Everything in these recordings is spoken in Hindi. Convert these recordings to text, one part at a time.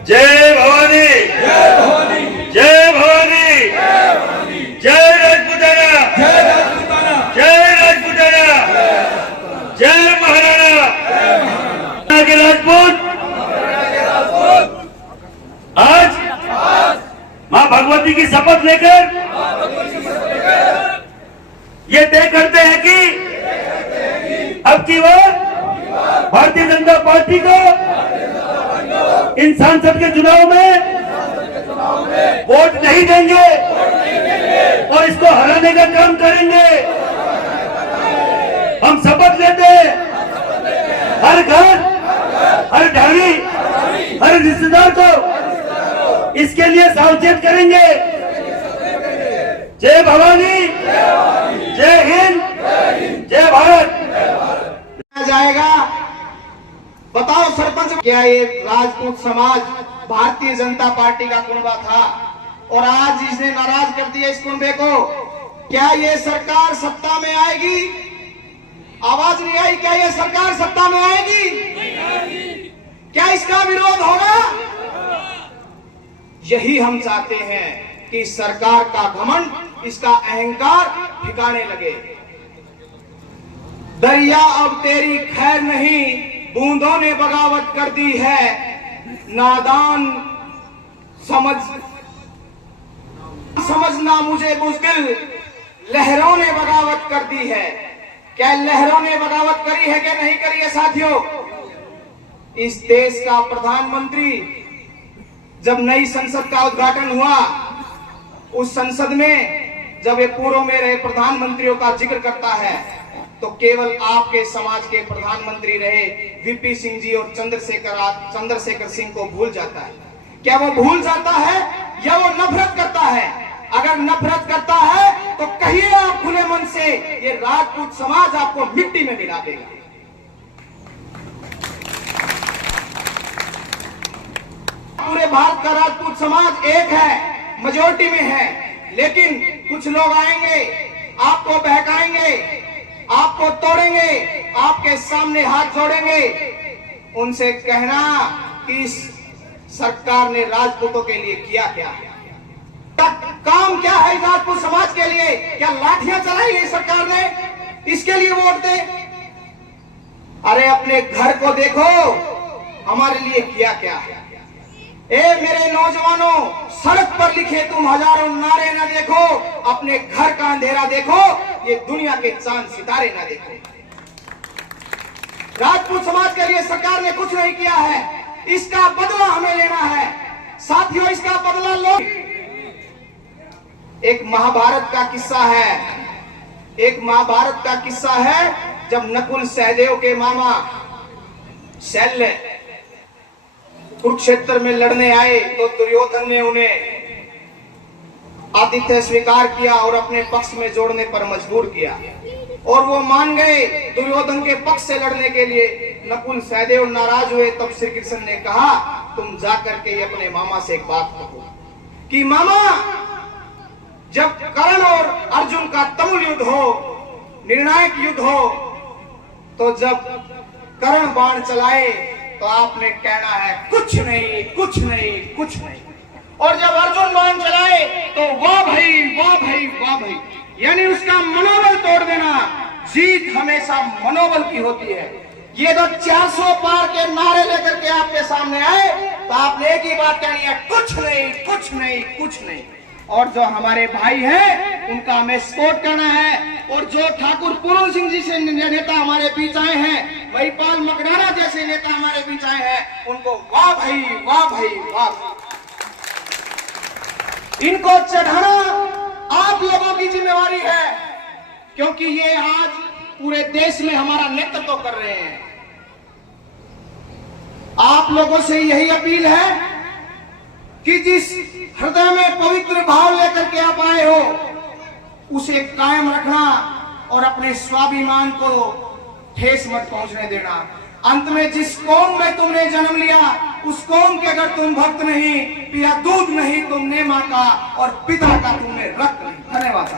जय भवानी, जय भवानी, जय भवानी, जय राजपूताना, जय राजपूताना, जय राजपूताना, जय महाराणा के राजपूत। आज मां भगवती की शपथ लेकर ये तय करते हैं कि अब की बार भारतीय जनता पार्टी को इन सांसद के चुनाव में वोट नहीं देंगे और इसको हराने का काम करेंगे। हम शपथ लेते हैं, हर घर, हर ढाणी, हर रिश्तेदार को इसके लिए सावचेत करेंगे। जय भवानी, जय हिंद, जय भारत। जाएगा बताओ सरपंच, क्या ये राजपूत समाज भारतीय जनता पार्टी का कुनबा था और आज इसने नाराज कर दिया इस कुनबे को? क्या ये सरकार सत्ता में आएगी? आवाज नहीं आई। क्या ये सरकार सत्ता में आएगी? क्या इसका विरोध होगा? यही हम चाहते हैं कि सरकार का घमंड, इसका अहंकार ठिकाने लगे। दरिया अब तेरी खैर नहीं, बूंदों ने बगावत कर दी है। नादान समझना मुझे मुश्किल, लहरों ने बगावत कर दी है। क्या लहरों ने बगावत करी है कि नहीं करी है साथियों? इस देश का प्रधानमंत्री जब नई संसद का उद्घाटन हुआ, उस संसद में जब ये पूर्व में रहे प्रधानमंत्रियों का जिक्र करता है तो केवल आपके समाज के प्रधानमंत्री रहे वीपी सिंह जी और चंद्रशेखर सिंह को भूल जाता है। क्या वो भूल जाता है या वो नफरत करता है? अगर नफरत करता है तो कहिए आप खुले मन से, ये राजपूत समाज आपको मिट्टी में मिला देगा। पूरे भारत का राजपूत समाज एक है, मेजोरिटी में है, लेकिन कुछ लोग आएंगे, आपको बहकाएंगे, आपको तोड़ेंगे, आपके सामने हाथ जोड़ेंगे। उनसे कहना कि इस सरकार ने राजपूतों के लिए किया क्या है, काम क्या है राजपूत समाज के लिए? क्या लाठियां चलाई है सरकार ने? इसके लिए वोट दे? अरे अपने घर को देखो, हमारे लिए किया क्या है? ए मेरे नौजवानों, सड़क पर लिखे तुम हजारों नारे न देखो, अपने घर का अंधेरा देखो, ये दुनिया के चांद सितारे न देखो। राजपूत समाज के लिए सरकार ने कुछ नहीं किया है, इसका बदला हमें लेना है साथियों, इसका बदला लो। एक महाभारत का किस्सा है, एक महाभारत का किस्सा है, जब नकुल सहदेव के मामा शल्य कुरुक्षेत्र में लड़ने आए तो दुर्योधन ने उन्हें आतिथ्य स्वीकार किया और अपने पक्ष में जोड़ने पर मजबूर किया और वो मान गए दुर्योधन के पक्ष से लड़ने के लिए। नकुल सहदेव नाराज हुए, तब श्री कृष्ण ने कहा तुम जाकर के अपने मामा से एक बात कहो कि मामा, जब कर्ण और अर्जुन का तमुल युद्ध हो, निर्णायक युद्ध हो, तो जब कर्ण बाण चलाए तो आपने कहना है कुछ नहीं, कुछ नहीं, कुछ नहीं, और जब अर्जुन बाण चलाए तो वाह भाई, वाह भाई, वाह भाई, यानी उसका मनोबल तोड़ देना। जीत हमेशा मनोबल की होती है। ये तो 400 पार के नारे लेकर के आपके सामने आए तो आपने एक ही बात कहनी है, कुछ नहीं, कुछ नहीं, कुछ नहीं। और जो हमारे भाई हैं उनका हमें सपोर्ट करना है, और जो ठाकुर पूरन सिंह जी से नेता हमारे बीच आए हैं, महिपाल मकराना जैसे नेता हमारे बीच आए हैं, उनको वाह भाई, वाह भाई, वाह। इनको चढ़ाना आप लोगों की जिम्मेवारी है, क्योंकि ये आज पूरे देश में हमारा नेतृत्व कर रहे हैं। आप लोगों से यही अपील है कि जिस हृदय में पवित्र भाव लेकर के आप आए हो, उसे कायम रखना और अपने स्वाभिमान को ठेस मत पहुंचने देना। अंत में जिस कौम में तुमने जन्म लिया, उस कौम के अगर तुम भक्त नहीं, पिया दूध नहीं तुमने मां का, और पिता का तुमने रक्त नहीं। धन्यवाद।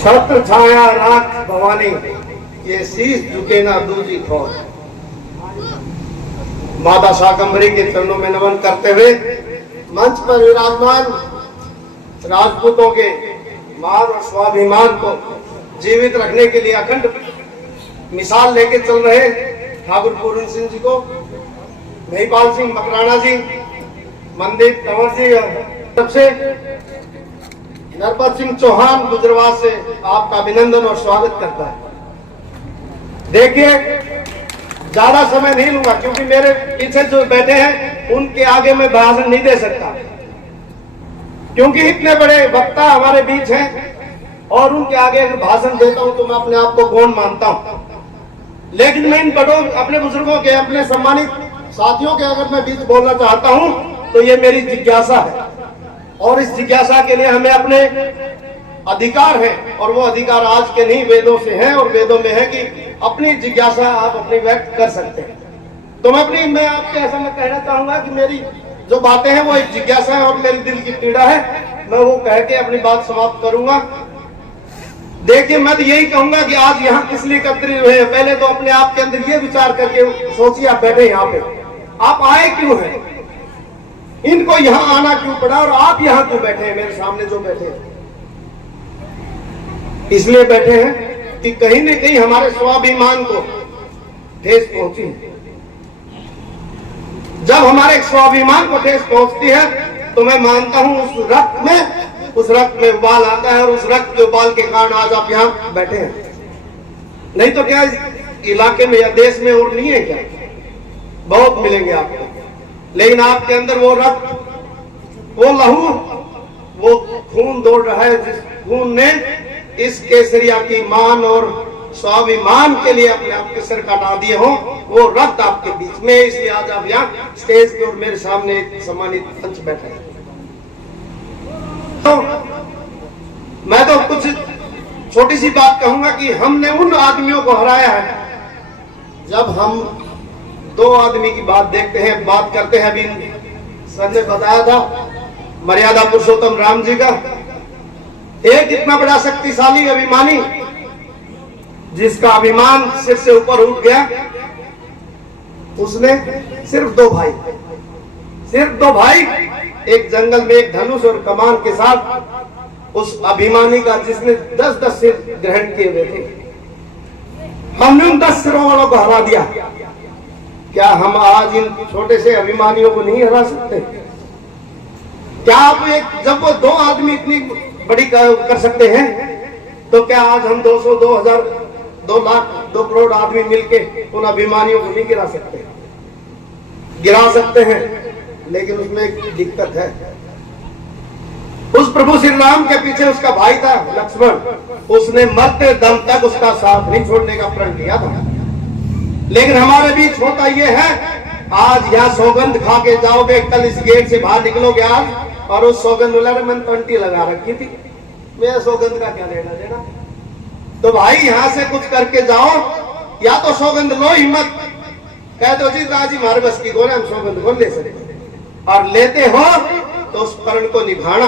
छत्र छाया राख भवानी, ये शीश झुके ना दूजी खोर। माता शाकंभरी के चरणों में नमन करते हुए मंच पर विराजमान राजपूतों के मान और स्वाभिमान को जीवित रखने के लिए अखंड मिसाल लेके चल रहे ठाकुर पूर्ण सिंह जी को, महिपाल सिंह मकराना जी, मनदीप कंवर जी और सबसे नरपत सिंह चौहान गुजरवास से आपका अभिनंदन और स्वागत करता है। देखिए, ज्यादा समय नहीं लूंगा क्योंकि मेरे पीछे जो बैठे हैं उनके आगे मैं भाषण नहीं दे सकता, क्योंकि इतने बड़े वक्ता हमारे बीच हैं और उनके आगे अगर भाषण देता हूं तो मैं अपने आप को गौण मानता हूं। लेकिन मैं इन बड़ों अपने बुजुर्गों के, अपने सम्मानित साथियों के अगर मैं बीच बोलना चाहता हूं तो ये मेरी जिज्ञासा है, और इस जिज्ञासा के लिए हमें अपने अधिकार है, और वो अधिकार आज के नहीं वेदों से है, और वेदों में है कि अपनी जिज्ञासा आप अपनी व्यक्त कर सकते हैं। तो मैं आपके ऐसा मैं कहना चाहूंगा कि मेरी जो बातें हैं वो एक जिज्ञासा है और मेरे दिल की पीड़ा है, मैं वो कह के अपनी बात समाप्त करूंगा। देखिए, मैं तो यही कहूंगा कि आज यहाँ किस लिए एकत्रित हुए हैं, पहले तो अपने आप के अंदर ये विचार करके सोचिए, आप बैठे यहाँ पे, आप आए क्यों हैं, इनको यहाँ आना क्यों पड़ा, और आप यहाँ क्यों बैठे हैं मेरे सामने जो बैठे हैं। इसलिए बैठे हैं कि कहीं न कहीं हमारे स्वाभिमान को ठेस पहुंची है। जब हमारे स्वाभिमान को ठेस पहुंचती है तो मैं मानता हूं उस रक्त में उबाल आता है, और उस रक्त के उबाल के कारण आज आप यहाँ बैठे हैं। नहीं तो क्या इलाके में या देश में और नहीं है क्या, बहुत मिलेंगे आपको, लेकिन आपके अंदर वो रक्त, वो लहू, वो खून दौड़ रहा है, जिस खून ने इस केसरिया की मान और स्वाभिमान के लिए अपने आप के सर कटा दिए हो, वो रक्त आपके बीच में। इसलिए आज आप यहाँ स्टेज पे और मेरे सामने एक सम्मानित पंच बैठे हैं। तो मैं तो कुछ छोटी सी बात कहूंगा कि हमने उन आदमियों को हराया है। जब हम दो आदमी की बात देखते हैं, बात करते हैं, अभी सर ने बताया था मर्यादा पुरुषोत्तम राम जी का, एक इतना बड़ा शक्तिशाली अभिमानी जिसका अभिमान सिर से ऊपर उठ गया, उसने सिर्फ दो भाई एक जंगल में एक धनुष और कमान के साथ उस अभिमानी का, जिसने 10-10 सिर ग्रहण किए हुए थे, हमने उन 10 सिरों वालों को हरा दिया। क्या हम आज इन छोटे से अभिमानियों को नहीं हरा सकते? क्या आप जब वो दो आदमी इतनी बड़ी कर सकते हैं, तो क्या आज हम 200, 2000, 2 लाख, 2 करोड़ आदमी मिलके उन अभिमानियों को नहीं गिरा सकते? गिरा सकते हैं, लेकिन उसमें एक दिक्कत है। उस प्रभु श्री राम के पीछे उसका भाई था लक्ष्मण, उसने मरते दम तक उसका साथ नहीं छोड़ने का प्रण किया था। लेकिन हमारे बीच होता यह है, आज यहाँ सौगंध खा के जाओगे, कल इस गेट से बाहर निकलोगे आज, और उस सौगंध वाले मैंने 20 लगा रखी थी, मेरा सौगंध का क्या लेना देना। तो भाई यहाँ से कुछ करके जाओ, या तो सौगंध लो, हिम्मत कह दो जी राजी हमारे बस की गोले, हम सौगंध को ले सकते, और लेते हो तो उस प्रण को निभाना।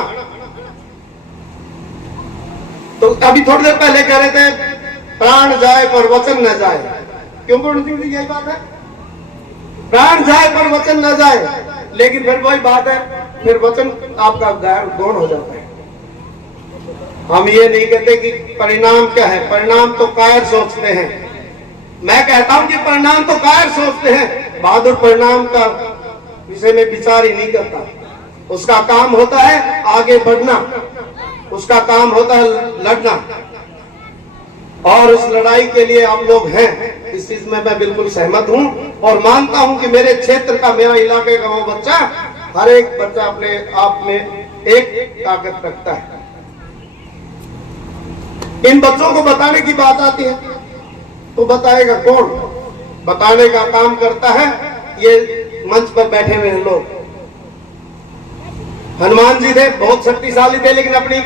तो अभी थोड़ी देर पहले कह रहे थे प्राण जाए पर वचन न जाए, क्यों यही बात है, प्राण जाए पर वचन न जाए, लेकिन फिर वही बात है, फिर वचन आपका गौण हो जाता है। हम ये नहीं कहते कि परिणाम क्या है, परिणाम तो कायर सोचते हैं। मैं कहता हूं कि परिणाम तो कायर सोचते हैं, बहादुर परिणाम का विषय में विचार ही नहीं करता। उसका काम होता है आगे बढ़ना, उसका काम होता है लड़ना, और उस लड़ाई के लिए आप लोग हैं, इस चीज में मैं बिल्कुल सहमत हूं, और मानता हूं कि मेरे क्षेत्र का, मेरा इलाके का वो बच्चा, हर एक बच्चा अपने आप में एक ताकत रखता है। इन बच्चों को बताने की बात आती है तो बताएगा कौन? बताने का काम करता है ये मंच पर बैठे हुए लोग। हनुमान जी थे, बहुत शक्तिशाली थे, लेकिन अपनी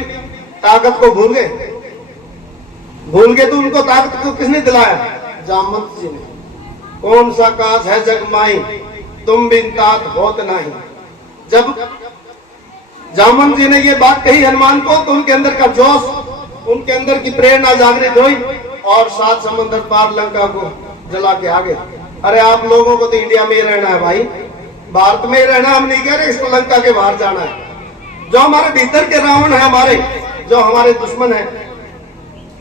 ताकत को भूल गए तो उनको ताकत को किसने दिलाया? जामवंत जी ने। कौन सा काज है जग माई, तुम बिन तात होत नहीं। जब जामवंत जी ने ये बात कही हनुमान को, तो उनके अंदर का जोश, उनके अंदर की प्रेरणा जागृत हुई, और 7 समंदर पार लंका को जला के आ गए। अरे आप लोगों को तो इंडिया में ही रहना है भाई, भारत में ही रहना। हम नहीं कह रहे श्रीलंका के बाहर जाना है। जो हमारे भीतर के रावण है, हमारे जो हमारे दुश्मन है,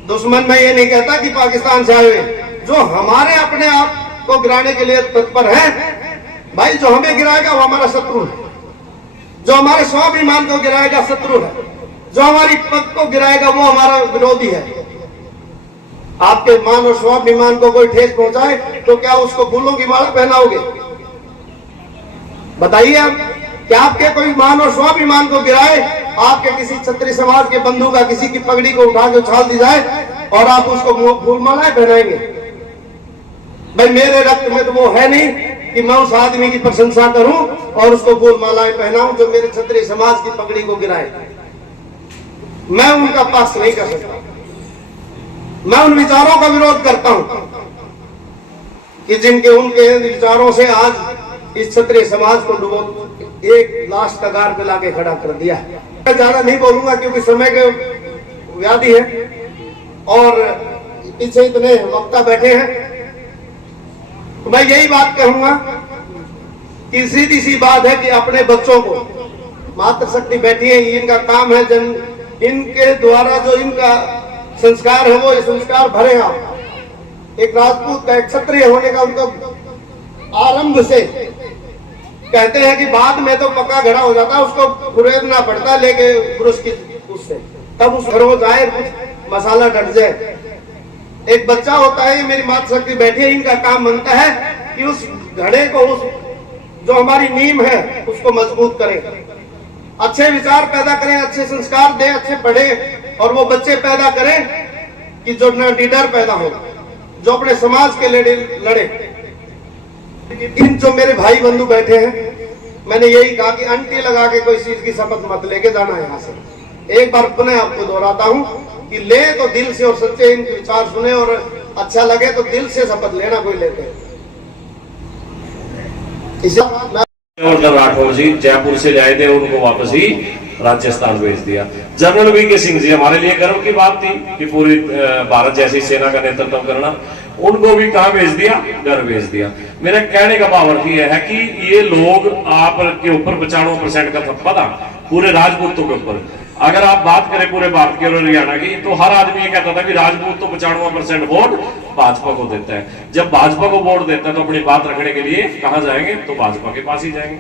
दुश्मन मैं ये नहीं कहता कि पाकिस्तान से आए हुए, जो हमारे अपने आप को गिराने के लिए तत्पर है भाई, जो हमें गिराएगा वो हमारा शत्रु है। जो हमारे स्वाभिमान को गिराएगा शत्रु है, जो हमारी पग को गिराएगा वो हमारा विरोधी है। आपके मान और स्वाभिमान को कोई ठेस पहुंचाए तो क्या उसको फूलों की माला पहनाओगे? बताइए आप, क्या आपके कोई मान और स्वाभिमान को गिराए, आपके किसी क्षत्रिय समाज के बंधु का किसी की पगड़ी को उठा के उछाल दी जाए और आप उसको फूल मालाएं पहनाएंगे? भाई मेरे रक्त में तो वो है नहीं कि मैं उस आदमी की प्रशंसा करूं और उसको फूल मालाएं पहनाऊं जो मेरे क्षत्रिय समाज की पगड़ी को गिराए। मैं उनका पक्ष नहीं कर सकता। मैं उन विचारों का विरोध करता हूं कि जिनके उनके विचारों से आज इस क्षत्रिय समाज को डुबो एक लाश कगार पे लाके खड़ा कर दिया। मैं ज्यादा नहीं बोलूंगा क्योंकि समय के व्याधि है और पीछे इतने वक्ता बैठे हैं। तो मैं यही बात कहूंगा कि सीधी सी बात है कि अपने बच्चों को, मातृशक्ति बैठी है, इनका काम है इनके द्वारा जो इनका संस्कार है वो ये संस्कार भरे आप। एक राजपूत का, एक क्षत्रिय होने का उनको आरंभ से कहते हैं कि बाद में तो पक्का घड़ा हो जाता है, उसको खुरेदना पड़ता लेके पुरुष की उससे, तब उस घर में जाए कुछ मसाला डट जाए। एक बच्चा होता है, ये मेरी मातृशक्ति बैठी है, इनका काम बनता है कि उस घड़े को, उस जो हमारी नींव है उसको मजबूत करें, अच्छे विचार पैदा करें, अच्छे संस्कार दें, अच्छे पढ़े और वो बच्चे पैदा करें कि जो निडर पैदा हो, जो अपने समाज के लिए लड़े। इन जो मेरे भाई बंधु बैठे हैं, मैंने यही कहा कि अंटी लगा के कोई चीज की शपथ मत लेके जाना यहाँ से। एक बार पुनः आपको दोहराता हूँ कि ले तो दिल से और सच्चे इनके विचार सुने और अच्छा लगे तो दिल से शपथ लेना कोई लेते हैं। राठौर जी जयपुर से लाए थे, उनको वापस ही राजस्थान भेज दिया। जनरल वीके सिंह जी, हमारे लिए गर्व की बात थी कि पूरी भारत जैसी सेना का नेतृत्व करना, उनको भी कहां भेज दिया? घर भेज दिया। मेरा कहने का भावार्थ यह है कि ये लोग आपके ऊपर 95% का थप्पा था पूरे राजपूतों के ऊपर। अगर आप बात करें पूरे भारत के और हरियाणा की, तो हर आदमी ये कहता था कि राजपूत तो 95% वोट भाजपा को देता है। जब भाजपा को वोट देता है तो अपनी बात रखने के लिए कहां जाएंगे? तो भाजपा के पास ही जाएंगे।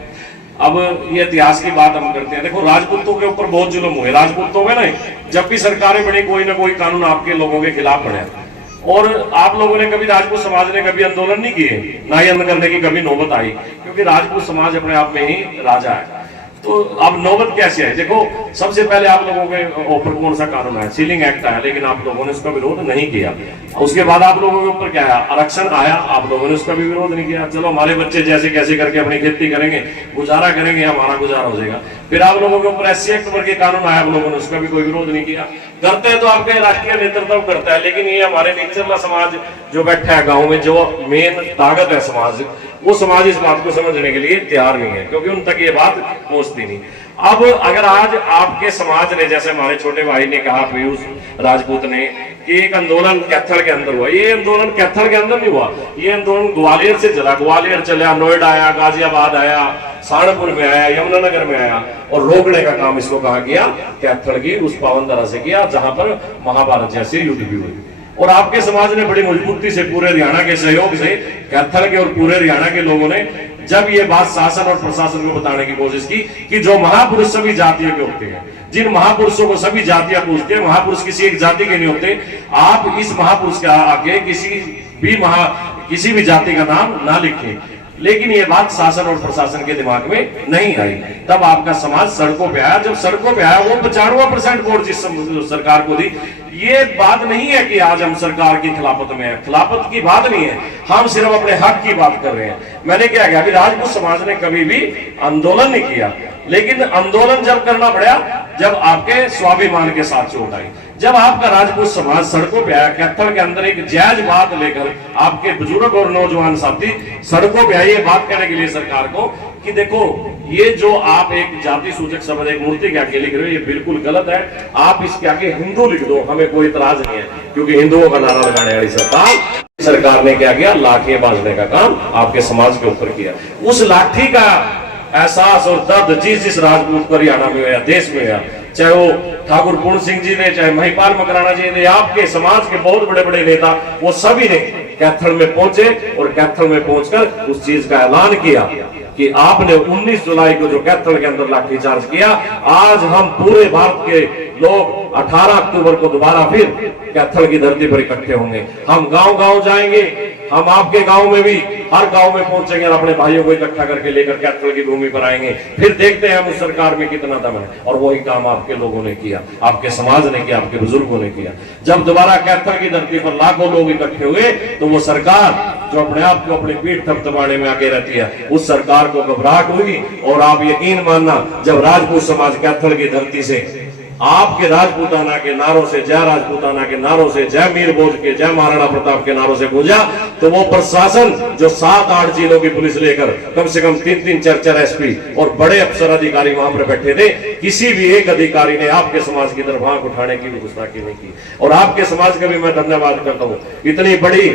अब ये इतिहास की बात हम करते हैं, देखो राजपूतों के ऊपर बहुत जुल्म हुए। राजपूतों में ना जब भी सरकारें बनी, कोई ना कोई कानून आपके लोगों के खिलाफ बने, और आप लोगों ने कभी, राजपूत समाज ने कभी आंदोलन नहीं किए, ना ही अंदर करने की कभी नौबत आई, क्योंकि राजपूत समाज अपने आप में ही राजा है। तो अब नौबत कैसे है? देखो सबसे पहले आप लोगों के ऊपर कौन सा कानून है? सीलिंग एक्ट आया, लेकिन आप लोगों ने उसका विरोध नहीं किया। उसके बाद आप लोगों के ऊपर क्या आया? आरक्षण आया, आप लोगों ने उसका भी विरोध नहीं किया। चलो हमारे बच्चे जैसे कैसे करके अपनी खेती करेंगे, गुजारा करेंगे, हमारा गुजारा हो जाएगा। फिर आप लोगों के ऊपर SC एक्ट के कानून आया, आप लोगों ने उसका भी कोई विरोध नहीं किया। करते हैं तो आपके राष्ट्रीय नेतृत्व करता है, लेकिन ये हमारे निचला समाज जो बैठा है गाँव में, जो मेन ताकत है समाज, वो समाज इस बात को समझने के लिए तैयार नहीं है, क्योंकि उन तक ये बात पहुंचती नहीं। अब अगर आज आपके समाज ने, जैसे हमारे छोटे भाई ने कहा, पीयूष राजपूत ने, कि एक आंदोलन कैथल के अंदर हुआ, ये आंदोलन कैथल के अंदर नहीं हुआ, ये आंदोलन ग्वालियर से चला। ग्वालियर चला, नोएडा आया, गाजियाबाद आया, सहारनपुर में आया, यमुनानगर में आया, और रोकने का काम इसको कहा गया कैथल की उस पावन धरा से किया जहां पर महाभारत जैसे युद्ध भी हुए। और आपके समाज ने बड़ी मजबूती से, पूरे हरियाणा के सहयोग से, कैथल के और पूरे हरियाणा के लोगों ने जब ये बात शासन और प्रशासन को बताने की कोशिश की कि जो महापुरुष सभी जातियों के होते हैं, जिन महापुरुषों को सभी जातियां पूछते हैं, महापुरुष किसी एक जाति के नहीं होते, आप इस महापुरुष के आगे किसी भी जाति का नाम ना लिखें। लेकिन ये बात शासन और प्रशासन के दिमाग में नहीं आई। तब आपका समाज सड़कों पे आया। जब सड़कों पे आया, वो 95% वोट जिस सरकार को दी। ये बात नहीं है कि आज हम सरकार की खिलाफत में है, खिलाफत की बात नहीं है, हम सिर्फ अपने हक की बात कर रहे हैं। मैंने क्या कहा, अभी राजपूत समाज ने कभी भी आंदोलन नहीं किया, लेकिन आंदोलन जब करना पड़ा जब आपके स्वाभिमान के साथ चोट आई, जब आपका राजपूत समाज सड़कों पे आया, कैथल के अंदर एक जायज बात लेकर आपके बुजुर्ग और नौजवान साथी सड़कों पे आए ये बात कहने के लिए सरकार को कि देखो ये जो आप एक जाति सूचक शब्द एक मूर्ति के आगे लिख रहे हो ये बिल्कुल गलत है, आप इसके आगे हिंदू लिख दो, हमें कोई इतराज नहीं है, क्योंकि हिंदुओं का नारा लगाने वाली सरकार ने क्या किया, लाठियां बांधने का काम आपके समाज के ऊपर किया। उस लाठी का एहसास और दर्द जिस राजपूत को हरियाणा में या देश में या चाहे वो ठाकुर पूर्ण सिंह जी ने, चाहे महिपाल मकराना जी ने, आपके समाज के बहुत बड़े बड़े नेता, वो सभी ने कैथल में पहुंचे और कैथल में पहुंचकर उस चीज का ऐलान किया कि आपने 19 जुलाई को जो कैथल के अंदर लाठीचार्ज किया, आज हम पूरे भारत के लोग 18 अक्टूबर को दोबारा फिर कैथल की धरती पर इकट्ठे होंगे। हम गांव गांव जाएंगे, हम आपके गांव में भी हर गांव में पहुंचेंगे और अपने भाइयों को इकट्ठा करके लेकर कैथल की भूमि पर आएंगे, फिर देखते हैं हम उस सरकार में कितना दम है। और वही काम आपके लोगों ने किया, आपके समाज ने किया, आपके बुजुर्गों ने किया। जब दोबारा कैथल की धरती पर लाखों लोग इकट्ठे हुए तो वो सरकार जो अपने आप को अपनी पीठ थपथपाने में आगे रहती है, उस सरकार को घबराहट हुई। और आप यकीन मानना, जब राजपूत समाज कैथल की धरती से आपके राजपूताना के नारों से, जय राजपूताना के नारों से, जय मीर भोज के, जय महाराणा प्रताप के नारों से गूंजा, तो वो प्रशासन जो 7-8 जिलों की पुलिस लेकर कम से कम 3-4 एसपी और बड़े अफसर अधिकारी वहां पर बैठे थे, किसी भी एक अधिकारी ने आपके समाज की तरफ आंख उठाने की भी गुस्ताखी नहीं की। और आपके समाज का भी मैं धन्यवाद करता हूँ, इतनी बड़ी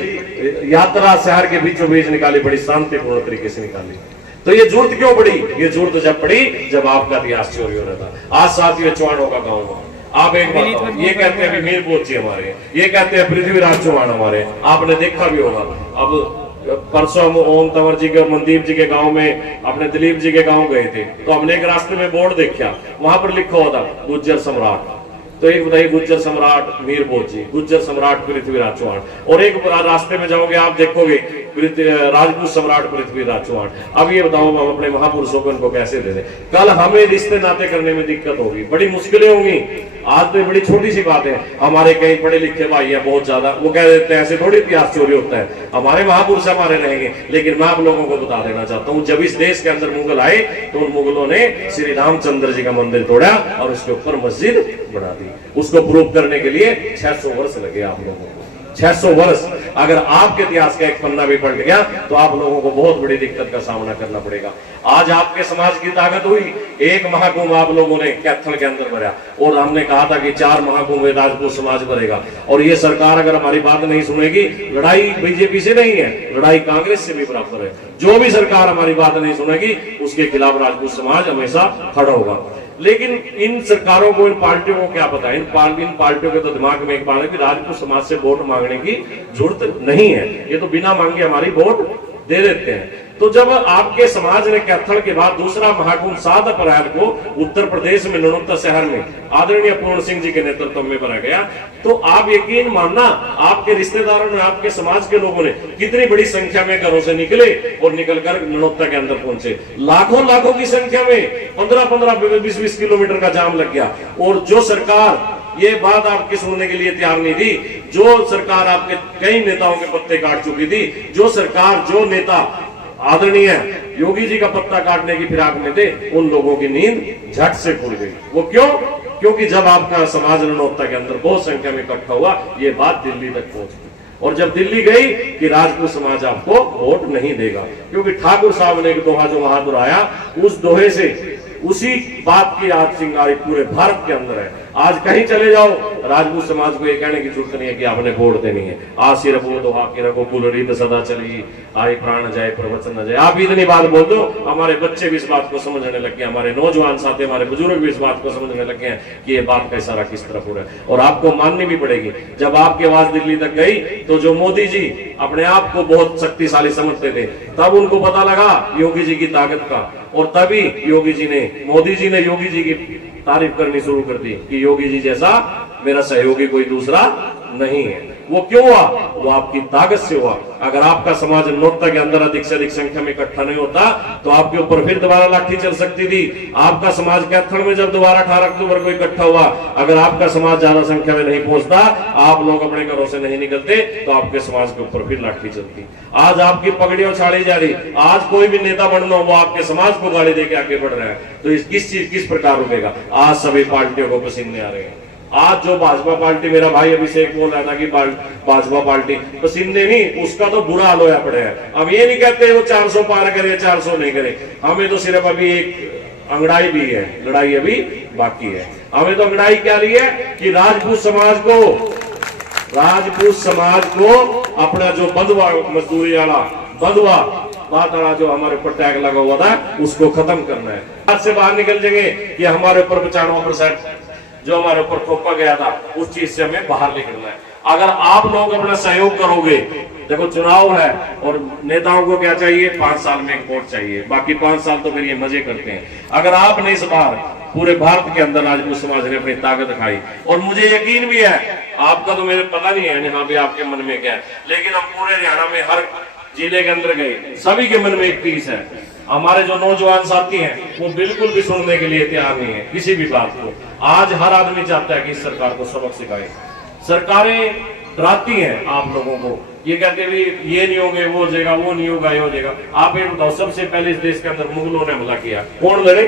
यात्रा शहर के बीचों बीच निकाली, बड़ी शांतिपूर्ण तरीके से निकाली। तो ये जरूरत क्यों पड़ी? ये जरूरत जब पड़ी जब आपका इतिहास चोरी हो रहा था। आज साथियों चौहानों का गाँव, आप एक बात, ये कहते हैं मीर भोज जी हमारे, ये कहते हैं पृथ्वीराज चौहान हमारे, आपने देखा भी होगा। अब परसों हम ओम तंवर जी के और मनदीप जी के गांव में अपने दिलीप जी के गांव गए थे, तो हमने एक रास्ते में बोर्ड देखा, वहां पर लिखा हुआ था गुज्जर सम्राट। तो एक बताइए, गुज्जर सम्राट मीर भोज जी, गुज्जर सम्राट पृथ्वीराज चौहान, और एक रास्ते में जाओगे आप देखोगे राजपूत सम्राट पृथ्वीराज चौहान। अब ये बताओ हम अपने महापुरुषों को इनको कैसे दे दें? कल हमें रिश्ते नाते करने में दिक्कत होगी, बड़ी मुश्किलें होंगी। आज तो बड़ी छोटी सी बात है, हमारे कई पढ़े लिखे भाई हैं बहुत ज्यादा, वो कह देते हैं ऐसे थोड़ी इतिहास चोरी होता है, हमारे महापुरुष हमारे रहेंगे। लेकिन मैं आप लोगों को बता देना चाहता हूँ, जब इस देश के अंदर मुगल आए तो उन मुगलों ने श्री रामचंद्र जी का मंदिर तोड़ा और उसके ऊपर मस्जिद बना दी। उसको प्रूव करने के लिए 600 वर्ष लगे आप लोगों को, 600 वर्ष। अगर आपके इतिहास का एक पन्ना भी पलट गया तो आप लोगों को बहुत बड़ी दिक्कत का सामना करना पड़ेगा। आज आपके समाज की ताकत हुई, एक महाकुंभ आप लोगों ने कैथल के अंदर भरा, और हमने कहा था कि 4 महाकुंभ राजपूत समाज भरेगा। और ये सरकार अगर हमारी बात नहीं सुनेगी, लड़ाई बीजेपी से नहीं है, लड़ाई कांग्रेस से भी बराबर है। जो भी सरकार हमारी बात नहीं सुनेगी उसके खिलाफ राजपूत समाज हमेशा खड़ा होगा। लेकिन इन सरकारों को, इन पार्टियों को क्या पता है, इन पार्टियों के तो दिमाग में एक बात है कि राजपूत समाज से वोट मांगने की जरूरत नहीं है, ये तो बिना मांगे हमारी वोट दे देते हैं। तो जब आपके समाज ने कैथल के बाद दूसरा महाकुंभ 7 अप्रैल को उत्तर प्रदेश में ननौता शहर में आदरणीय पूर्ण सिंह जी के नेतृत्व में भरा गया, तो आप यकीन मानना, आपके रिश्तेदारों ने, आपके समाज के लोगों ने कितनी बड़ी संख्या में घरों से निकले और निकलकर ननौता के अंदर पहुंचे। लाखों की संख्या में 15-15, 20-20 किलोमीटर का जाम लग गया। और जो सरकार ये बात आपके सुनने के लिए तैयार नहीं थी, जो सरकार आपके कई नेताओं के पत्ते काट चुकी थी, जो सरकार, जो नेता आदरणीय योगी जी का पत्ता काटने की फिराक में थे, उन लोगों की नींद झट से खुल गई। वो क्यों? क्योंकि जब आपका समाज ननौता के अंदर बहुत संख्या में इकट्ठा हुआ, ये बात दिल्ली तक पहुंच गई। और जब दिल्ली गई कि राजपूत समाज आपको वोट नहीं देगा, क्योंकि ठाकुर साहब ने एक दोहा जो वहां दोहराया, उस दोहे से उसी बात की आज चिंगारी पूरे भारत के अंदर है। आज कहीं चले जाओ, राजपूत समाज को ये कहने की जरूरत नहीं है कि आपने वोट देनी है। आसिर वो दोहा के रखो कुलरी तो सदा चली, आए प्राण जाए प्रवचन न जाए। आप इतनी बात बोल दो, हमारे बच्चे भी इस बात को समझने लग गए, हमारे नौजवान साथी, हमारे बुजुर्ग भी इस बात को समझने लग गए कि ये बात का इशारा किस तरफ हो रहा है। और आपको माननी भी पड़ेगी, जब आपकी आवाज दिल्ली तक गई तो जो मोदी जी अपने आप को बहुत शक्तिशाली समझते थे, तब उनको पता लगा योगी जी की ताकत का, और तभी मोदी जी ने योगी जी की तारीफ करनी शुरू कर दी कि योगी जी जैसा मेरा सहयोगी कोई दूसरा नहीं है। वो क्यों हुआ? वो आपकी ताकत से हुआ। अगर आपका समाज नोटा के अंदर अधिक से अधिक संख्या में इकट्ठा नहीं होता तो आपके ऊपर फिर दोबारा लाठी चल सकती थी। आपका समाज कैथल में जब दोबारा 18 अक्टूबर को इकट्ठा हुआ, अगर आपका समाज ज्यादा संख्या में नहीं पहुंचता, आप लोग अपने घरों से नहीं निकलते, तो आपके समाज के ऊपर फिर लाठी चलती। आज आपकी पगड़ी उछाड़ी जा रही। आज कोई भी नेता बनना हो, वो आपके समाज को गाली देके आगे बढ़ रहा है, तो किस प्रकार रुकेगा? आज सभी पार्टियों को पसीने आ रहे हैं। आज जो भाजपा पार्टी, मेरा भाई अभिषेक बोल रहा था कि भाजपा पार्टी पसीने नहीं, उसका तो बुरा हाल होया पड़े है। अब ये नहीं कहते वो 400 पार करे, 400 नहीं करे। हमें तो सिर्फ अभी एक अंगड़ाई भी है, लड़ाई अभी बाकी है। हमें तो अंगड़ाई क्या ली है कि राजपूत समाज को अपना जो बंधुआ, मजदूरी वाला बंधुआ बात वाला जो हमारे ऊपर टैग लगा हुआ था, उसको खत्म करना है। आज से बाहर निकल जाएंगे कि हमारे ऊपर 95% जो हमारे ऊपर थोपा गया था, उस चीज से हमें बाहर निकलना है। अगर आप लोग अपना सहयोग करोगे, देखो चुनाव है और नेताओं को क्या चाहिए? 5 साल में एक वोट चाहिए, बाकी 5 साल तो फिर ये मजे करते हैं। अगर आपने इस बार पूरे भारत के अंदर राजपूत समाज ने अपनी ताकत दिखाई, और मुझे यकीन भी है, आपका तो मेरे पता नहीं है यहाँ पे आपके मन में क्या है, लेकिन हम पूरे हरियाणा में हर जिले के अंदर गए, सभी के मन में एक पीस है। हमारे जो नौजवान साथी हैं वो बिल्कुल भी सुनने के लिए तैयार नहीं है किसी भी बात को। आज हर आदमी चाहता है कि इस सरकार को सबक सिखाए। सरकारें डराती हैं आप लोगों को, ये कहते भी ये नहीं होगे, वो हो जाएगा, वो नहीं होगा, ये हो जाएगा। आप एक बताओ, सबसे पहले इस देश के अंदर मुगलों ने हमला किया, कौन लड़े?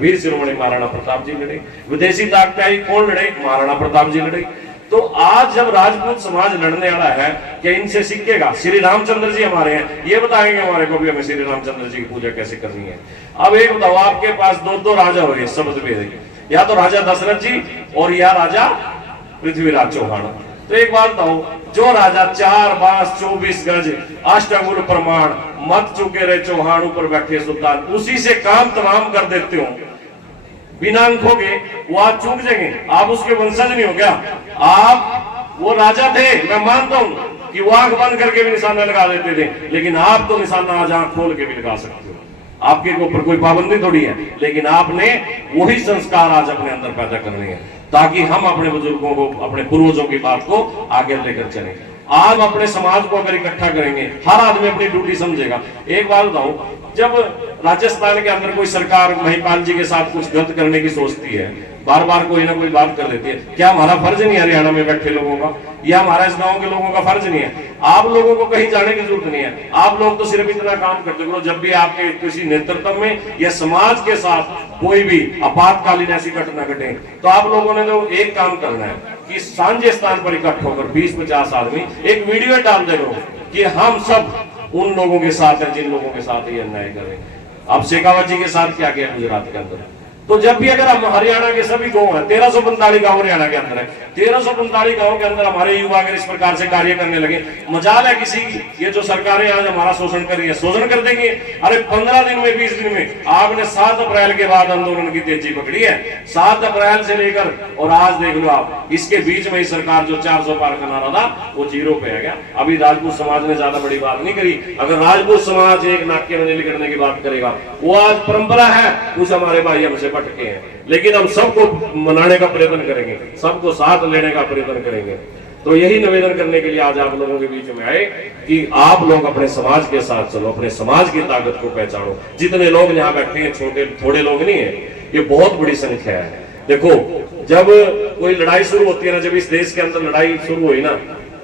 वीर शिरोमणि महाराणा प्रताप जी लड़े। विदेशी ताकतें आई, कौन लड़े? महाराणा प्रताप जी लड़े। तो आज जब राजपूत समाज लड़ने वाला है, क्या इनसे सीखेगा? श्री रामचंद्र जी हमारे हैं, ये बताएंगे हमारे को भी हमें श्री रामचंद्र जी की पूजा कैसे करनी है। अब एक बताओ, आपके पास दो राजा हुए शब्द में, या तो राजा दशरथ जी और या राजा पृथ्वीराज चौहान। तो एक बात बताओ, जो राजा 4 बांस 24 गज अष्टगुल प्रमाण मत चुके रहे चौहान ऊपर बैठे सुल्तान, उसी से काम तमाम कर देते हो बिना आंखों के, वो आज चूक जाएंगे। आप उसके वंशज नहीं हो क्या? आप वो राजा थे, मैं मानता हूं कि वो आंख बंद करके भी निशाना लगा देते थे, लेकिन आप तो निशाना आज आंख खोल के भी लगा सकते हो। आपके ऊपर कोई पाबंदी थोड़ी है, लेकिन आपने वही संस्कार आज अपने अंदर पैदा करने हैं, ताकि हम अपने बुजुर्गों को, अपने पूर्वजों की बात को आगे लेकर चलें। आज अपने समाज को अगर इकट्ठा करेंगे, हर आदमी अपनी ड्यूटी समझेगा। एक बात बताओ, जब राजस्थान के अंदर कोई सरकार महिपाल जी के साथ कुछ गलत करने की सोचती है, बार बार कोई ना कोई बात कर देती है, क्या हमारा फर्ज नहीं है हरियाणा में बैठे लोगों का, या हमारा इस गांव के लोगों का फर्ज नहीं है? आप लोगों को कहीं जाने की जरूरत नहीं है। आप लोग तो सिर्फ इतना काम करते हो, जब भी आपके किसी नेतृत्व में या समाज के साथ कोई भी आपातकालीन ऐसी घटना घटे, तो आप लोगों ने तो एक काम करना है कि सांझे स्थान पर इकट्ठा होकर 20-50 आदमी एक वीडियो डाल दे कि हम सब उन लोगों के साथ हैं जिन लोगों के साथ ये अन्याय कर रहे हैं। अब शेखावत जी के साथ क्या किया गुजरात के अंदर? तो जब भी अगर हम हरियाणा के सभी गांव हैं, 1345 गांव हरियाणा के अंदर है, 1345 गांव के अंदर हमारे युवा अगर इस प्रकार से कार्य करने लगे, मजाल है किसी की? ये जो सरकारें आज हमारा शोषण कर रही है, शोषण कर देंगे। अरे 15 दिन में 20 दिन में आपने 7 अप्रैल के बाद आंदोलन की तेजी पकड़ी है। 7 अप्रैल से लेकर और आज देख लो आप, इसके बीच में ही सरकार जो 400 पार का नारा था वो 0 पे है गया। अभी राजपूत समाज ने ज्यादा बड़ी बात नहीं करी। अगर राजपूत समाज एक नाके में निकलने की बात करेगा, वो आज परंपरा है, कुछ हमारे भाई हमसे पटके हैं, लेकिन हम सबको मनाने का प्रयत्न करेंगे, सबको साथ लेने का प्रयत्न करेंगे। तो यही निवेदन करने के लिए आज आप लोगों के बीच में आए कि आप लोग अपने समाज के साथ चलो, अपने समाज की ताकत को पहचानो। जितने लोग यहाँ बैठे हैं, छोटे थोड़े लोग नहीं है, ये बहुत बड़ी संख्या है। देखो, जब कोई लड़ाई शुरू होती है ना, जब इस देश के अंदर लड़ाई शुरू हुई ना,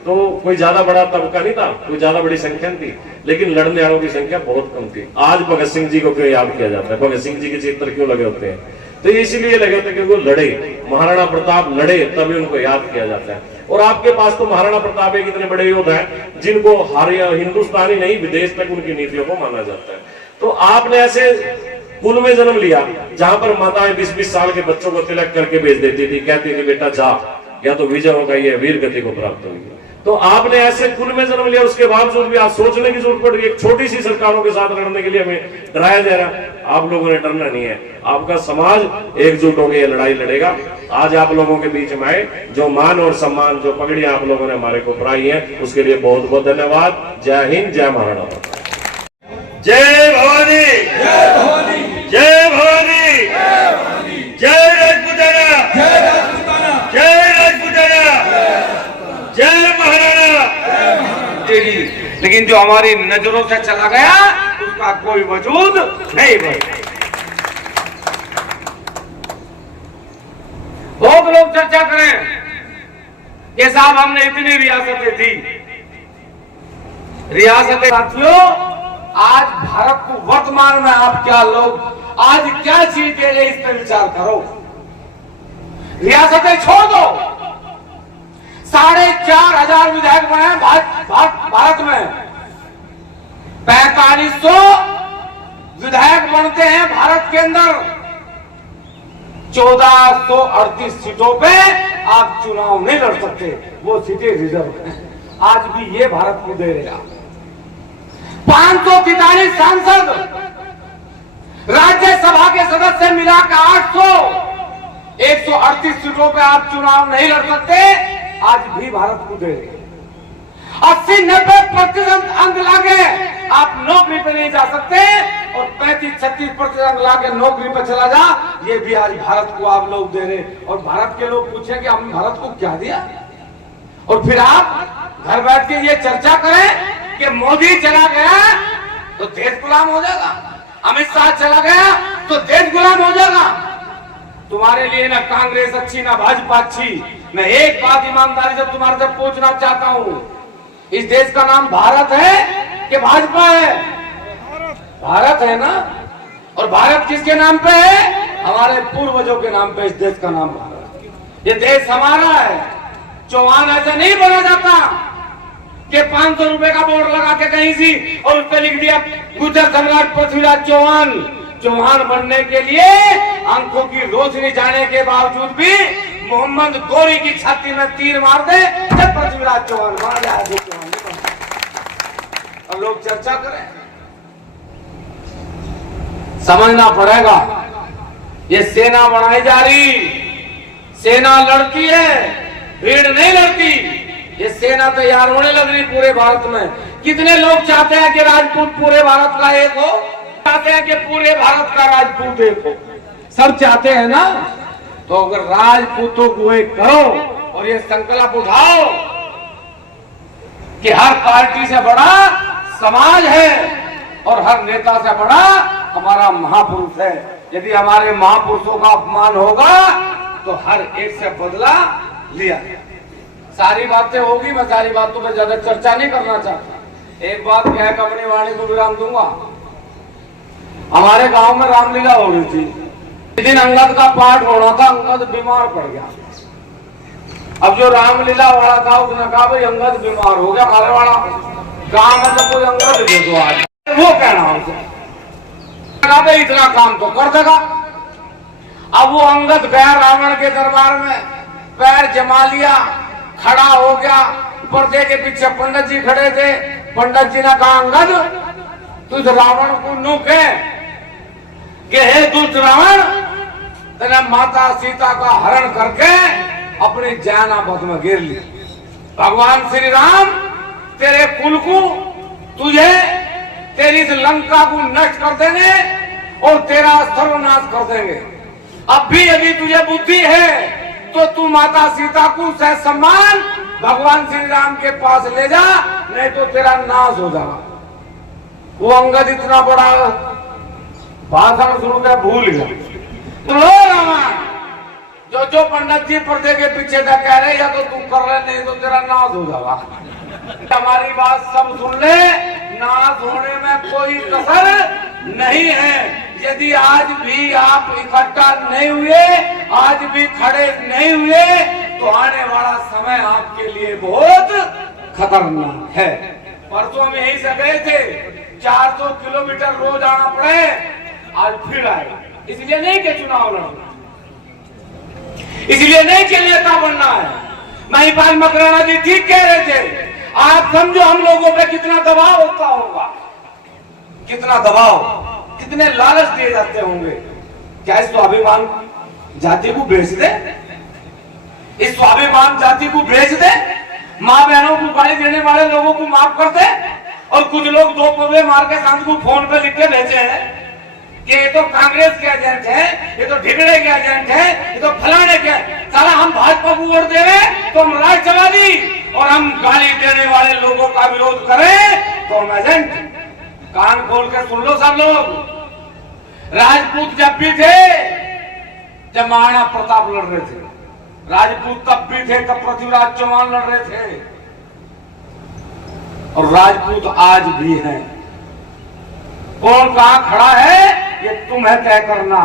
तो कोई ज्यादा बड़ा तबका नहीं था, कोई ज्यादा बड़ी संख्या नहीं थी, लेकिन लड़ने वालों की संख्या बहुत कम थी। आज भगत सिंह जी को क्यों याद किया जाता है? भगत सिंह जी के चित्र क्यों लगे होते हैं? तो इसलिए लगे होते क्योंकि वो लड़े, महाराणा प्रताप लड़े, तभी उनको याद किया जाता है। और आपके पास तो महाराणा प्रताप एक इतने बड़े योद्धा हैं जिनको हिंदुस्तानी नहीं, विदेश तक उनकी नीतियों को माना जाता है। तो आपने ऐसे कुल में जन्म लिया जहां पर माताएं 20-20 साल के बच्चों को तिलक करके भेज देती थी, कहती थी बेटा जा, या तो विजय होगा, ये वीर गति को प्राप्त होगी। तो आपने ऐसे कुल में जन्म लिया, उसके बावजूद भी आज सोचने की जरूरत पड़ रही है। एक छोटी सी सरकारों के साथ लड़ने के लिए हमें डराया जा रहा है। आप लोगों ने डरना नहीं है, आपका समाज एकजुट होकर ये लड़ाई लड़ेगा। आज आप लोगों के बीच में आए, जो मान और सम्मान, जो पगड़ियां आप लोगों ने हमारे को पहनाई है, उसके लिए बहुत बहुत धन्यवाद। जय हिंद, जय महाराणा। जय भवानी, जय भवानी, जय भवानी, जय राजपूताना, जय राजपूताना, जय महाराणा। लेकिन जो हमारी नजरों से चला गया उसका कोई वजूद नहीं बचा। बहुत लोग चर्चा करें कि साहब हमने इतनी रियासतें दी। रियासतें साथियों, आज भारत को वर्तमान में आप क्या लोग आज क्या चीज दे रहे इस पर विचार करो। रियासतें छोड़ दो, 4,500 विधायक बने भारत में, 4500 विधायक बनते हैं भारत के अंदर, 1438 सीटों पे आप चुनाव नहीं लड़ सकते, वो सीटें रिजर्व हैं। आज भी ये भारत को दे रहे हैं। 543 सांसद, राज्यसभा के सदस्य मिलाकर 800, 138 सीटों पे आप चुनाव नहीं लड़ सकते, आज भी भारत को दे रहे हैं। 80-90% अंक लाके आप नौकरी पे नहीं जा सकते और 35-36% अंक लाके नौकरी पे चला जा, ये भी आज भारत को आप लोग दे रहे। और भारत के लोग पूछे कि हमने भारत को क्या दिया, और फिर आप घर बैठ के ये चर्चा करें कि मोदी चला गया तो देश गुलाम हो जाएगा, अमित शाह चला गया तो देश गुलाम हो जाएगा। तुम्हारे लिए ना कांग्रेस अच्छी ना भाजपा अच्छी। मैं एक बात ईमानदारी से तुम्हारे से पूछना चाहता हूं, इस देश का नाम भारत है कि भाजपा है? भारत है ना। और भारत किसके नाम पे है? हमारे पूर्वजों के नाम पे इस देश का नाम भारत। ये देश हमारा है। चौहान ऐसा नहीं बोला जाता कि 500 रुपए का बोर्ड लगा के कहीं सी और उस पर लिख दिया गुजर सम्राट पृथ्वीराज चौहान। चौहान बनने के लिए आंखों की रोशनी जाने के बावजूद भी मोहम्मद गोरी की छाती में तीर मार दे पृथ्वीराज चौहान मार जाए। और लोग चर्चा करें, समझना पड़ेगा ये सेना बनाई जा रही, सेना लड़ती है, भीड़ नहीं लड़ती। ये सेना तैयार होने लग रही पूरे भारत में। कितने लोग चाहते हैं कि राजपूत पूरे भारत का एक हो, चाहते हैं कि पूरे भारत का राजपूत एक हो? सब चाहते हैं ना। तो अगर राजपूतों को एक करो और ये संकल्प उठाओ कि हर पार्टी से बड़ा समाज है और हर नेता से बड़ा हमारा महापुरुष है। यदि हमारे महापुरुषों का अपमान होगा तो हर एक से बदला लिया। सारी बातें होगी, मैं सारी बातों पर ज्यादा चर्चा नहीं करना चाहता। एक बात क्या है, अपनी वाणी को विराम दूंगा। हमारे गांव में रामलीला हो रही थी, इस दिन अंगद का पाठ होना था, अंगद बीमार पड़ गया। अब जो रामलीला वाला था उसने कहा भाई अंगद बीमार हो गया, हमारे वाला काम है तो कोई अंगद दे दो आज, वो कहना उसे इतना काम तो कर देगा। अब वो अंगद गया रावण के दरबार में, पैर जमा लिया, खड़ा हो गया। पर्दे के पीछे पंडित जी खड़े थे। पंडित जी ने कहा अंगद तुझ रावण को नू कह कि हे दुष्ट रावण, तेने माता सीता का हरण करके अपनी जैनापद में गिर ली। भगवान श्री राम तेरे कुल को, तुझे, तेरी इस लंका को नष्ट कर देंगे और तेरा सर्वनाश कर देंगे। अब भी यदि तुझे बुद्धि है तो तू माता सीता को सह सम्मान भगवान श्री राम के पास ले जा, नहीं तो तेरा नाश हो जाएगा। वो अंगद इतना बड़ा भाषण शुरू कर भूल गया। जो पंडित जी पर्दे के पीछे था कह रहे या तो तू कर रहे, नहीं तो तेरा नाश हो जाएगा। हमारी बात सब सुन ले, नाश होने में कोई कसर नहीं है। यदि आज भी आप इकट्ठा नहीं हुए, आज भी खड़े नहीं हुए, तो आने वाला समय आपके लिए बहुत खतरनाक है। परसों हम यहीं से गए थे, 400 किलोमीटर रोज आना पड़े, आज फिर आए। इसलिए नहीं कि चुनाव लड़ना, इसलिए नहीं कि नेता बनना है। महिपाल मकराना जी ठीक कह रहे थे। आप समझो हम लोगों पे कितना दबाव होता होगा, कितना दबाव, कितने लालच दिए जाते होंगे। क्या इस स्वाभिमान जाति को बेच दे, इस स्वाभिमान जाति को बेच दे, माँ बहनों को गाली देने वाले लोगों को माफ कर दे। और कुछ लोग 2 पौधे मार के सांझ को फोन पे लिख के भेजे हैं कि ये तो कांग्रेस के एजेंट है, ये तो ढिगड़े के एजेंट है, ये तो फलाने के। साला हम भाजपा को वोट दे रहे तो हम राज चला दी, और हम गाली देने वाले लोगों का विरोध करें टॉम एजेंट। कान खोल के सुन लो सब लोग। राजपूत जब भी थे, जब महाराणा प्रताप लड़ रहे थे, राजपूत तब भी थे, तब पृथ्वीराज चौहान लड़ रहे थे, और राजपूत आज भी हैं। कौन कहां खड़ा है ये तुम्हें तय करना।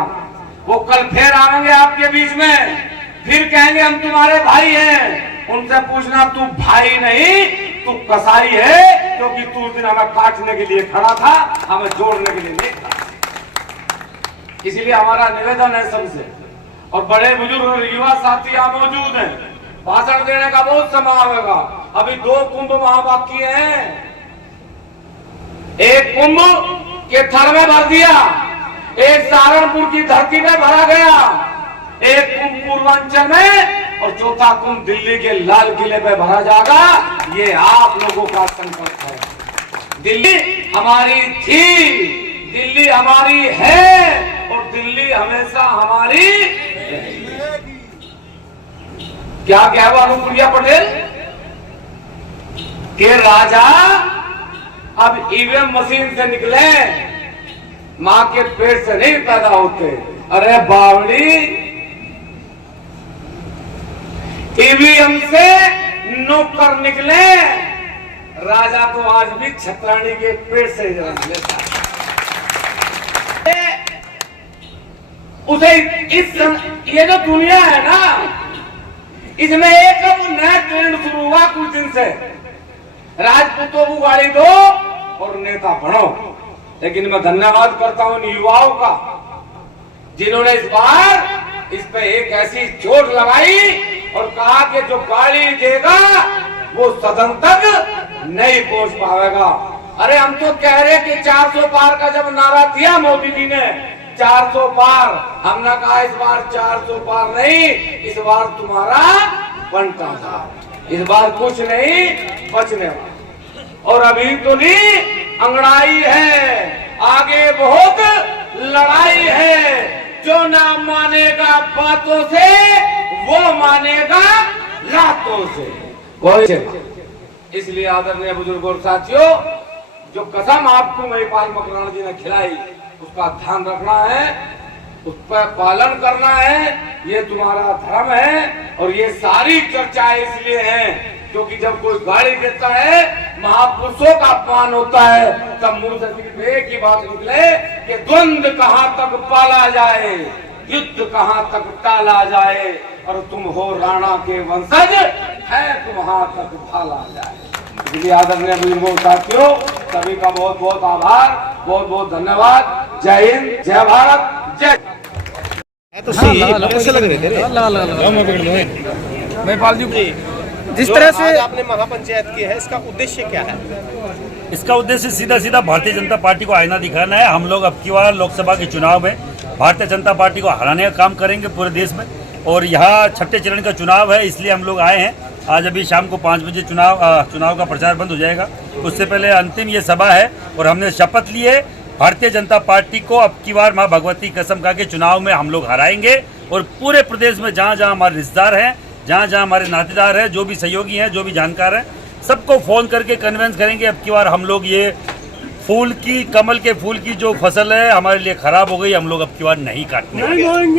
वो कल फिर आएंगे आपके बीच में, फिर कहेंगे हम तुम्हारे भाई हैं। उनसे पूछना तू भाई नहीं, तू कसाई है, क्योंकि तू उस दिन हमें काटने के लिए खड़ा था, हमें जोड़ने के लिए नहीं था। इसलिए हमारा निवेदन है सबसे, और बड़े बुजुर्ग और युवा साथी यहाँ मौजूद हैं, भाषण देने का बहुत समय आएगा। अभी 2 कुंभ वहां बाकी हैं। एक कुंभ के थर में भर दिया, एक सहारनपुर की धरती में भरा गया, एक कुंभ पूर्वांचल में, और चौथा कुंभ दिल्ली के लाल किले पे भरा जाएगा। ये आप लोगों का संकल्प है। दिल्ली हमारी थी, दिल्ली हमारी है, और दिल्ली हमेशा हमारी रहेगी। क्या कहवा अनुप्रिया पटेल के राजा अब ईवीएम मशीन से निकले, मां के पेट से नहीं पैदा होते। अरे बावली, ईवीएम से नौकर निकले, राजा तो आज भी छत्राणी के पेट से जन्म लेता है। उसे ये जो दुनिया है ना, इसमें एक नया ट्रेंड शुरू हुआ कुछ दिन से, राजपूतों को गाड़ी दो और नेता बनो। लेकिन मैं धन्यवाद करता हूं इन युवाओं का, जिन्होंने इस बार इस पे एक ऐसी चोट लगाई और कहा कि जो गाड़ी देगा वो सदन तक नहीं पहुंच पाएगा। अरे हम तो कह रहे कि 400 पार का जब नारा दिया मोदी जी ने, 400 पार, हमने कहा इस बार 400 पार नहीं, इस बार तुम्हारा बनता था, इस बार कुछ नहीं बचने वाला। और अभी तो नहीं, अंगड़ाई है, आगे बहुत लड़ाई है। जो ना मानेगा बातों से, वो मानेगा लातों से। इसलिए आदरणीय बुजुर्गों और साथियों, जो कसम आपको महिपाल मकराना जी ने खिलाई, उसका ध्यान रखना है, उस पर पालन करना है। ये तुम्हारा धर्म है। और ये सारी चर्चाएं इसलिए हैं क्योंकि जब कोई गाड़ी देता है, महापुरुषों का अपमान होता है, तब मुंह से सिर्फ एक ही बात निकले कि द्वंद्व कहां तक पाला जाए, युद्ध कहां तक टाला जाए, और तुम हो राणा के वंशज, है तुम वहां तक भाला जाए। इसलिए आदरणीय बुजुर्गों साथियों, सभी का बहुत बहुत आभार, बहुत बहुत धन्यवाद। जय हिंद, जय भारत, जय। तो सही कैसे लग रहे थे महिपाल जी, जिस तरह से आपने महापंचायत की है, इसका उद्देश्य क्या है? इसका उद्देश्य सीधा सीधा भारतीय जनता पार्टी को आईना दिखाना है। हम लोग अब की बार लोकसभा के चुनाव में भारतीय जनता पार्टी को हराने का काम करेंगे पूरे देश में। और यहाँ 6ठे चरण का चुनाव है, इसलिए हम लोग आए हैं। आज अभी शाम को 5 बजे चुनाव का प्रचार बंद हो जाएगा। उससे पहले अंतिम ये सभा है और हमने शपथ ली है, भारतीय जनता पार्टी को अब की बार माँ भगवती कसम खा के चुनाव में हम लोग हराएंगे। और पूरे प्रदेश में जहाँ जहाँ हमारे रिश्तेदार हैं, जहाँ जहाँ हमारे नातेदार हैं, जो भी सहयोगी हैं, जो भी जानकार हैं, सबको फोन करके कन्विंस करेंगे अब की बार हम लोग ये फूल की, कमल के फूल की जो फसल है हमारे लिए खराब हो गई, हम लोग अब की बार नहीं काटने।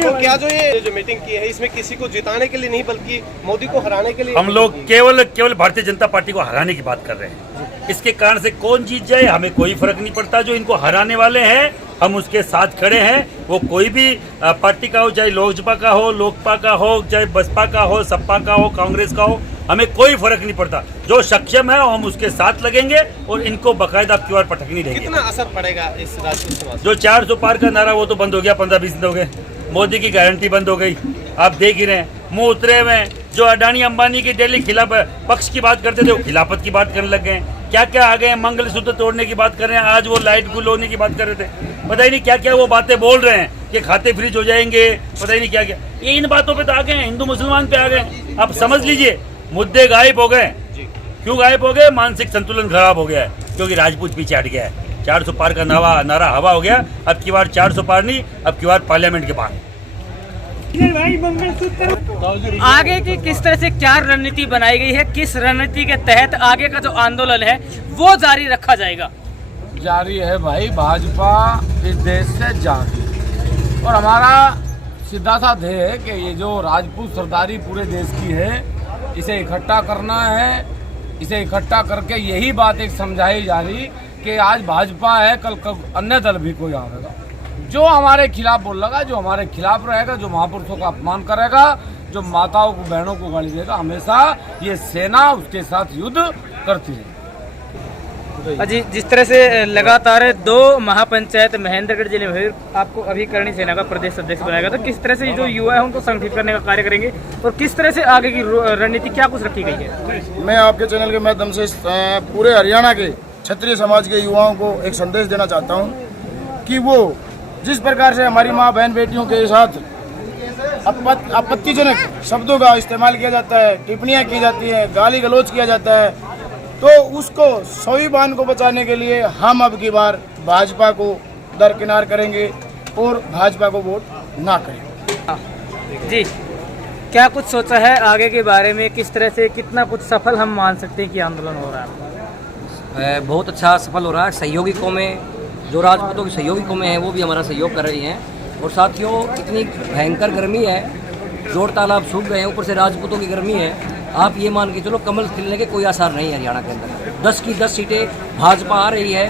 तो क्या जो मीटिंग की है, इसमें किसी को जिताने के लिए नहीं बल्कि मोदी को हराने के लिए, हम लोग केवल भारतीय जनता पार्टी को हराने की बात कर रहे हैं। इसके कारण से कौन जीत जाए हमें कोई फर्क नहीं पड़ता। जो इनको हराने वाले हैं हम उसके साथ खड़े हैं। वो कोई भी पार्टी का हो, चाहे लोजपा का हो, लोकपा का हो, चाहे बसपा का हो, सपा का हो, कांग्रेस का हो, हमें कोई फर्क नहीं पड़ता। जो सक्षम है हम उसके साथ लगेंगे और इनको बकायदा अब की बार पटकनी देंगे। कितना असर पड़ेगा इस राजपूत समाज? जो 400 पार का नारा वो तो बंद हो गया, 15-20 दिन हो गए। मोदी की गारंटी बंद हो गई, आप देख ही रहे हैं। मुंह उतरे हुए जो अडानी अंबानी की डेली खिलाफ पक्ष की बात करते थे वो खिलाफत की बात करने लग गए। क्या क्या आ गए, मंगलसूत्र तोड़ने की बात कर रहे हैं, आज वो लाइट गुल होने की बात कर रहे थे। पता ही नहीं क्या क्या वो बातें बोल रहे हैं कि खाते फ्रीज हो जाएंगे, पता ही नहीं क्या क्या। ये इन बातों पे तो आ गए, हिंदू मुसलमान पे आ गए। आप समझ लीजिए मुद्दे गायब हो गए। क्यों गायब हो गए? मानसिक संतुलन खराब हो गया है, क्योंकि राजपूत पीछे हट गया है। 400 पार का नारा हवा हो गया। अब की बार 400 पार नहीं, अब की बार पार्लियामेंट के पार। आगे की किस तरह से क्या रणनीति बनाई गई है, किस रणनीति के तहत आगे का जो आंदोलन है वो जारी रखा जाएगा? जारी है भाई, भाजपा इस देश से जागी और हमारा सीधा सा ध्येय है कि ये जो राजपूत सरदारी पूरे देश की है इसे इकट्ठा करना है। इसे इकट्ठा करके यही बात एक समझाई जा रही कि आज भाजपा है, कल अन्य दल भी कोई आएगा जो हमारे खिलाफ बोलेगा, जो हमारे खिलाफ रहेगा, जो महापुरुषों का अपमान करेगा, जो माताओं को बहनों को गाली देगा, हमेशा ये सेना उसके साथ युद्ध करती है। जी, जिस तरह से लगातार 2 महापंचायत महेंद्रगढ़ जिले में हुई, आपको अभी करणी सेना का प्रदेश अध्यक्ष बनाएगा, तो किस तरह से जो युवा है उनको संगठित करने का कार्य करेंगे और किस तरह से आगे की रणनीति क्या कुछ रखी गई है? मैं आपके चैनल के माध्यम से पूरे हरियाणा के क्षत्रिय समाज के युवाओं को एक संदेश देना चाहता हूं कि वो जिस प्रकार से हमारी माँ बहन बेटियों के साथ आपत्तिजनक शब्दों का इस्तेमाल किया जाता है, टिप्पणियां की जाती हैं, गाली गलौज किया जाता है, तो उसको स्वाभिमान को बचाने के लिए हम अब की बार भाजपा को दरकिनार करेंगे और भाजपा को वोट ना करेंगे। जी, क्या कुछ सोचा है आगे के बारे में, किस तरह से कितना कुछ सफल हम मान सकते हैं कि आंदोलन हो रहा है? बहुत अच्छा सफल हो रहा है। सहयोगी कौमें, जो राजपूतों की सहयोगी कौमें हैं वो भी हमारा सहयोग कर रही हैं। और साथियों, इतनी भयंकर गर्मी है, जोड़ तालाब सूख गए हैं, ऊपर से राजपूतों की गर्मी है। आप ये मान के चलो कमल खिलने के कोई आसार नहीं है हरियाणा के अंदर। 10 की 10 सीटें भाजपा आ रही है,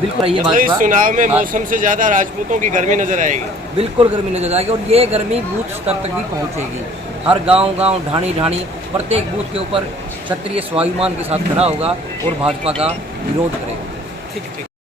बिल्कुल रही है भाजपा। इस चुनाव में मौसम से ज्यादा राजपूतों की गर्मी नजर आएगी। बिल्कुल गर्मी नजर आएगी और ये गर्मी बूथ स्तर तक भी पहुंचेगी। हर गांव ढाणी प्रत्येक बूथ के ऊपर क्षत्रिय स्वाभिमान के साथ खड़ा होगा और भाजपा का विरोध करेगा। ठीक।